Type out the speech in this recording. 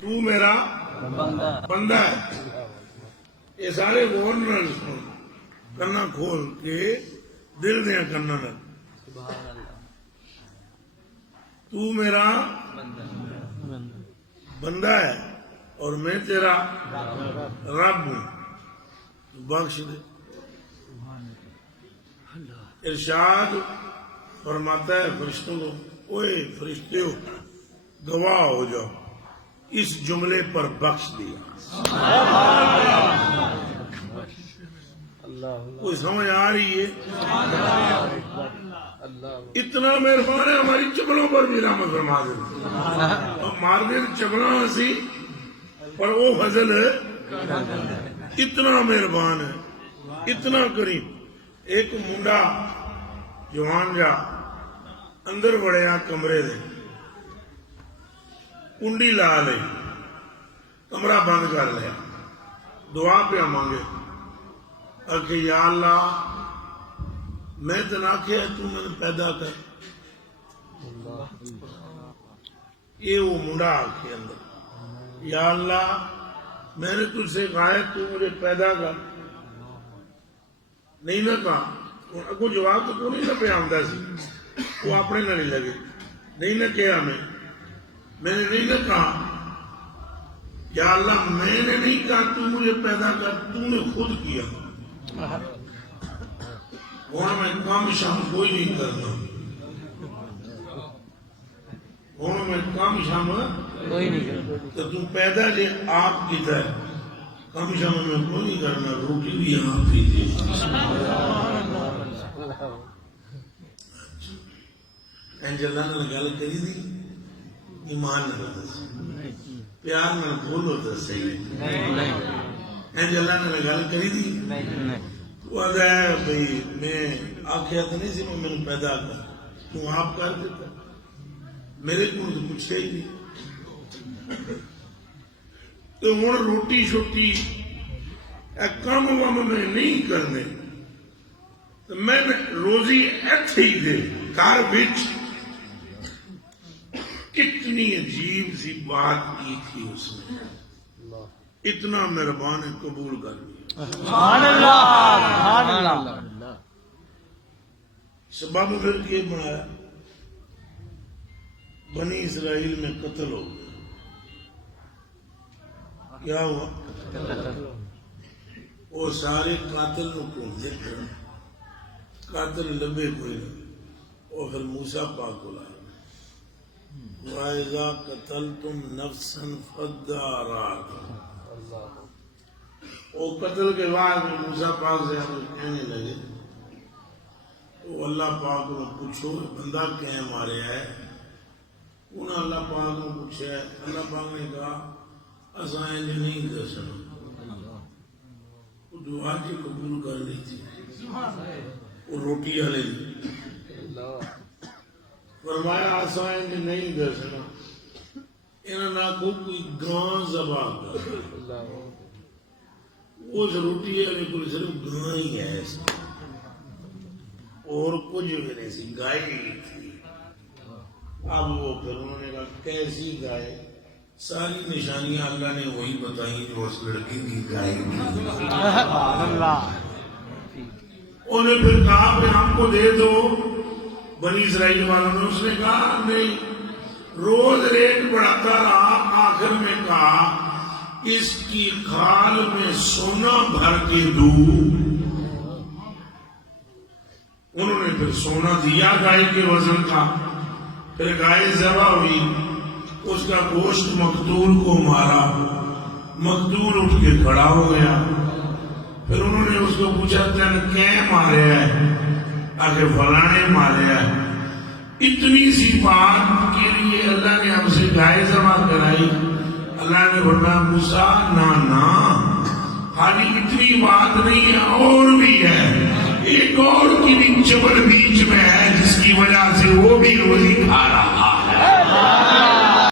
تو میرا بندہ ہے. یہ سارے غور نال سن, کنا کھول کے دل دیا کنا نال. تو میرا بندہ ہے اور میں تیرا رب ہوں, بخش دے. ارشاد فرماتا ہے فرشتوں کو, اوے فرشتے ہو گواہ ہو جاؤ, اس جملے پر بخش دیا. کوئی سمجھ آ رہی ہے؟ اتنا مہربان ہے, ہماری چپلوں پر بھی رحمت فرما دے. مار دے چپلوں سی پر وہ فضل ہے, اتنا مہربان ہے, اتنا کریم. ایک منڈا جوان جا اندر وڑیا کمرے دے, کنڈی لا لئی, کمرہ بند کر لیا, دعا پہ مانگے کہ یا اللہ میں تو نہ کیا تو میں نے پیدا کر. یہ وہ منڈا آکے اندر, یا اللہ میں نے تجھ سے کہا ہے تو مجھے پیدا کر. نہیں نہ کہا, اگو جواب تو نہیں نہ پہ آمدہ سی, وہ اپنے نہ نہیں لگے. نہیں نہ کیا میں نے نہیں نہ کہا یا اللہ میں نے نہیں کہا تو مجھے پیدا کر, تو نے خود کیا. اور میں کام شام کوئی نہیں کرنا, اور میں کام شام کوئی نہیں کرنا. تو تم پیدا جے آپ کی طرح, کام شام میں کوئی نہیں کرنا, روٹی بھی آپ کی تھی. اللہ نے گل کری تھی, ایمان نہ پیار نہ بولو تو صحیح. اللہ نے گل کری تھی, وہ ہے بھائی میں آخیا تو نہیں سی میں نے پیدا کر, تو آپ کر دیتا, میرے کو تو پوچھے ہی نہیں. تو ہوں روٹی شوٹی کام وام میں نہیں کرنے, میں نے روزی ایتھے ہی دے گھر بچ. کتنی عجیب سی بات کی تھی اس نے, اتنا مہربان ہے, قبول کر لیا. سبحان اللہ, سبحان اللہ. سبب پھر یہ بنایا, بنی اسرائیل میں قتل ہو گیا. کیا ہوا؟ وہ سارے قاتل کو ذکر, قاتل لبے کوئی نہیں. اور پھر موسیٰ پاک کو لایا, وَإِذَا قَتَلْتُمْ نَفْسًا فَادَّارَاكُمْ. وہ قتل کے بعد موسیٰ پاک سے کہنے لگے, تو اللہ پاک کو پوچھو بندہ کہیں مارے ہے. انہوں نے اللہ پاک کو پوچھا ہے, اللہ پاک نے کہا اسائیں نے نہیں دسنا. وہ دعا کی قبول کر لی تھی, وہ روٹی والے فرمایا اسائیں نے نہیں دسنا, انہوں نے کو کوئی گاں ذبح کر. اس روٹی والے کو صرف گاں ہی ہے, اور کچھ بھی نہیں سی, گائے ہی تھی. اب وہ پھر انہوں نے کہا کیسی گائے؟ ساری نشانیاں اللہ نے وہی بتائی جو اس لڑکی کی گائے تھی. انہیں پھر کہا کہ ہم کو دے دو بنی اسرائیل والوں نے. اس نے کہا نہیں, روز ریٹ بڑھاتا رہا, آخر میں کہا اس کی کھال میں سونا بھر کے دوں. انہوں نے پھر سونا دیا گائے کے وزن کا. پھر گائے ذبح ہوئی, اس کا گوشت مقتول کو مارا, مقتول اٹھ کے کھڑا ہو گیا. پھر انہوں نے اس کو پوچھا تین کیا مارے ہے؟ آگے فلانے مارے ہے. اتنی سی بات کے لیے اللہ نے ہم سے گائے ذبح کرائی. اللہ نے فرمایا موسیٰ نا خالی اتنی بات نہیں ہے, اور بھی ہے. ایک اور کی بھی چبل بیچ میں ہے جس کی وجہ سے وہ بھی روزی کھا رہا.